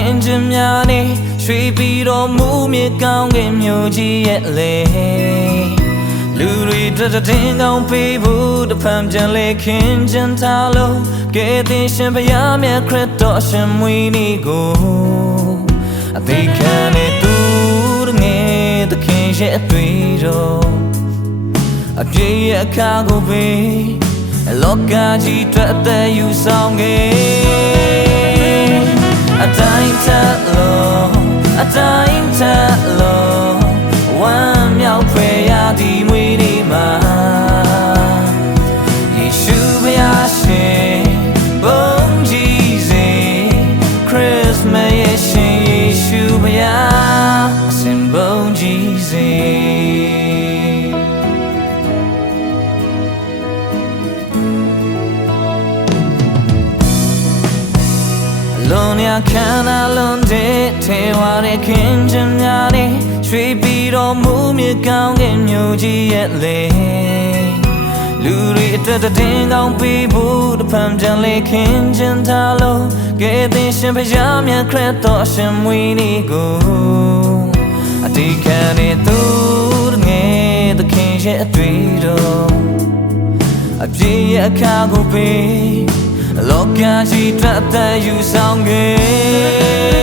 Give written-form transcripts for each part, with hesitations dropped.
ခင်ချင်းများနေရွှေပြီးတော်မူမြေကောင်းကင်မြို့ကြီးရဲ့လေလူတွေတက်တဲ့ကောင်းပေးဖို့တဖန်ပြန်လေခင်ချင်းထားလို့ကဲတင်ရှင်ဘုရားမြတ်ခရစ်တော်အရှင်မွေးနေ့ကိုအသေးခံနေသူငယ်သခင်ရဲ့အတွေ့တော်အပြည့်ရဲ့အခါကိုပေးလောကကြီးအတွက်အသက်ယူဆောင်ခဲ့အတိုင်းထလို့အတိုင်းထလို့ဝမ်းမြောက်ဖွယ်ရသည်မွေးနေ့မှာယေရှုဘုရားရှင်ဘုန်းကြီးစေခရစ်မတ်ရဲ့ရှင်ယေရှုဘုရားအရှင်ဘုန်းကြီးစေလွန်ရခန္ဓာလွန်တဲ့ထေဝါရဲ့ခင်ချင်းများနေရွှေပြီးတော်မူမြေကောင်းကင်မြို့ကြီးရဲ့လေလူတွေအတွက်တင်ကောင်းပေးဖို့တဖန်ပြန်လေခင်ချင်းထားလို့ကဲတင်ရှင်ဘုရားမြတ်ခရစ်တော်အရှင်မွေးနေ့ကိုအတိခံနေသူငယ်သခင်ရဲ့အတွေ့တော်အပြည့်ရဲ့အခါကိုပေးလောကကြီးအတွက်အသက်ယူဆောင်ခဲ့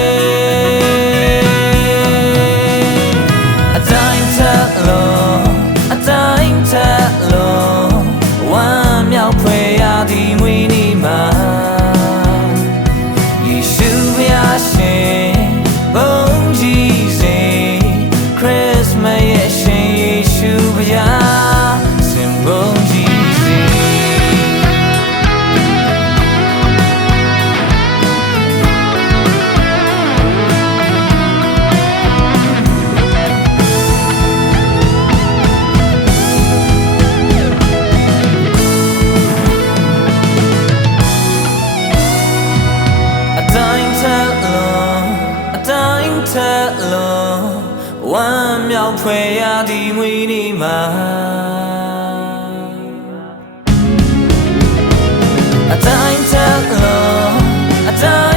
အတိုင်းထလို့အတိုင်းထလို့ဝမ်းမြောက်ဖွယ်ရသည်မွေးနေ့မှာယေရှုဘုရားရှင်ဘုန်းကြီးစေခရစ်မတ်ရဲ့ရှင်ယေရှုဘုရားစင်ဘုန်းကြီးစေဝမ်းမြောက်ဖွယ်ရသည်မွေးနေ့မှာအတိုင်းထလို့အတိုင်း